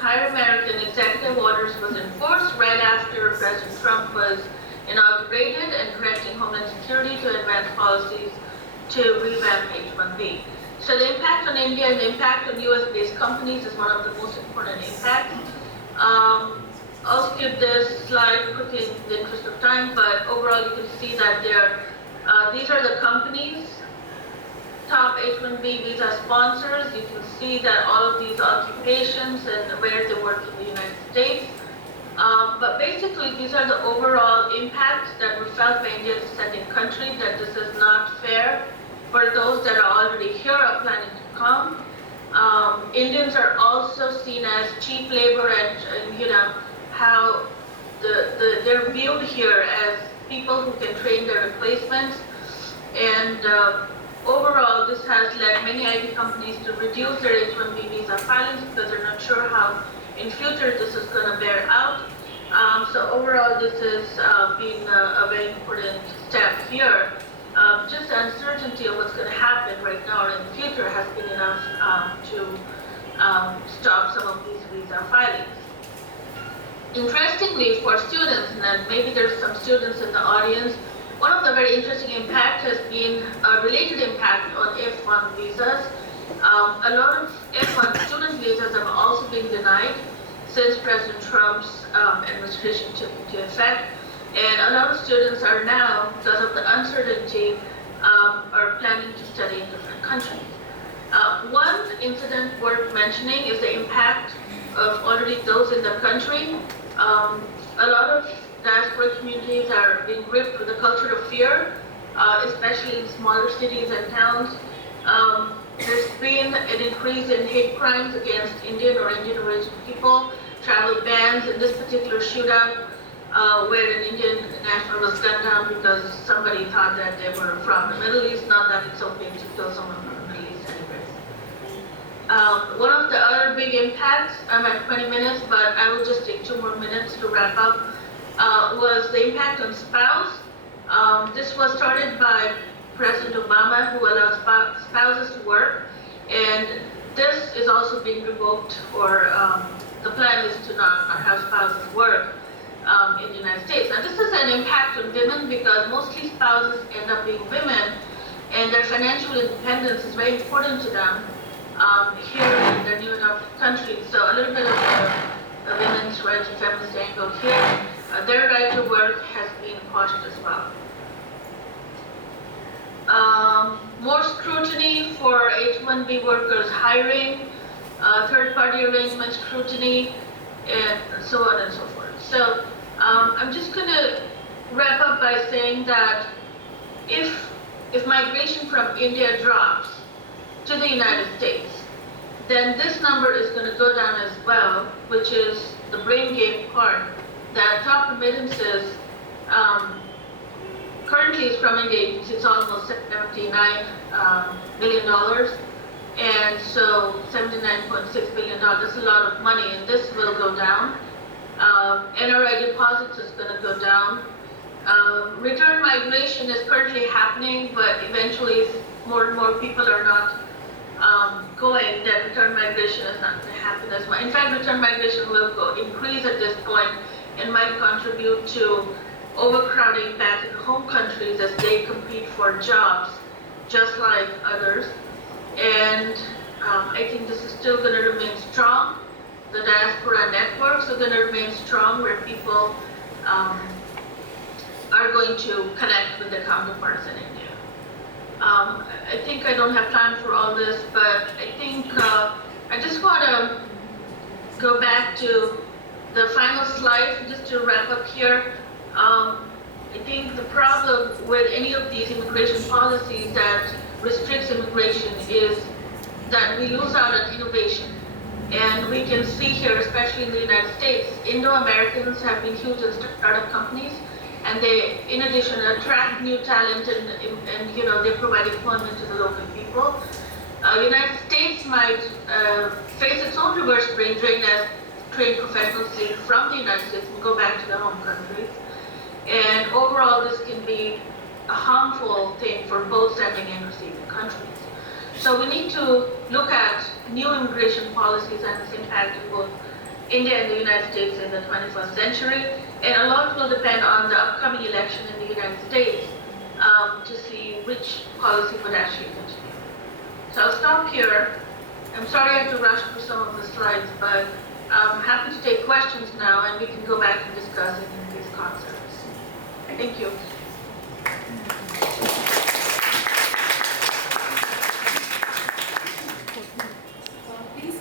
hire American executive orders was enforced right after President Trump was inaugurated and directing Homeland Security to advance policies to revamp H-1B. So the impact on India and the impact on US-based companies is one of the most important impacts. I'll skip this slide quickly in the interest of time, but overall you can see that these are the companies, top H-1B visa sponsors. You can see that all of these occupations and where they work in the United States. But basically, these are the overall impacts that were felt by India's sending country, that this is not fair for those that are already here or planning to come. Indians are also seen as cheap labor, and how they're viewed here as people who can train their replacements. And overall, this has led many IT companies to reduce their H-1B visa filings because they're not sure how in future this is going to bear out. So overall, this has been a very important step here. Just the uncertainty of what's going to happen right now or in the future has been enough to stop some of these visa filings. Interestingly, for students, and maybe there's some students in the audience, one of the very interesting impacts has been a related impact on F1 visas. A lot of F1 student visas have also been denied since President Trump's administration took into effect. And a lot of students are now, because of the uncertainty, are planning to study in different countries. One incident worth mentioning is the impact of already those in the country. A lot of diaspora communities are being gripped with a culture of fear, especially in smaller cities and towns. There's been an increase in hate crimes against Indian or Indian origin people, travel bans. In this particular shootout, where an Indian national was gunned down because somebody thought that they were from the Middle East, not that it's okay to kill someone from the Middle East anyways. One of the other big impacts, I'm at 20 minutes, but I will just take 2 more minutes to wrap up, was the impact on spouse. This was started by President Obama, who allows spouses to work, and this is also being revoked, or the plan is to not have spouses work in the United States. Now, this is an impact on women because mostly spouses end up being women, and their financial independence is very important to them here in their new adopted country. So a little bit of the women's rights and feminist angle here. Their right to work has been quashed as well. More scrutiny for H-1B workers hiring, third-party arrangement scrutiny, and so on and so forth. So I'm just going to wrap up by saying that if migration from India drops to the United States, then this number is going to go down as well, which is the brain game part. That top remittances currently is from India. It's almost $79 billion, and so $79.6 billion. That's a lot of money, and this will go down. NRI deposits is going to go down. Return migration is currently happening, but eventually, if more and more people are not going, then return migration is not going to happen as much. In fact, return migration will increase at this point and might contribute to overcrowding back in home countries as they compete for jobs, just like others. And I think this is still going to remain strong. The diaspora networks are going to remain strong, where people are going to connect with their counterparts in India. I think I don't have time for all this, but I think I just want to go back to the final slide just to wrap up here. I think the problem with any of these immigration policies that restricts immigration is that we lose out on innovation. And we can see here, especially in the United States, Indo-Americans have been huge in startup companies, and they, in addition, attract new talent and they provide employment to the local people. United States might face its own reverse brain drain as trained professionals leave from the United States and go back to their home countries. And overall, this can be a harmful thing for both sending and receiving countries. So we need to look at new immigration policies and its impact in both India and the United States in the 21st century, and a lot will depend on the upcoming election in the United States to see which policy would actually continue. So I'll stop here. I'm sorry I had to rush through some of the slides, but I'm happy to take questions now, and we can go back and discuss these concepts. Thank you.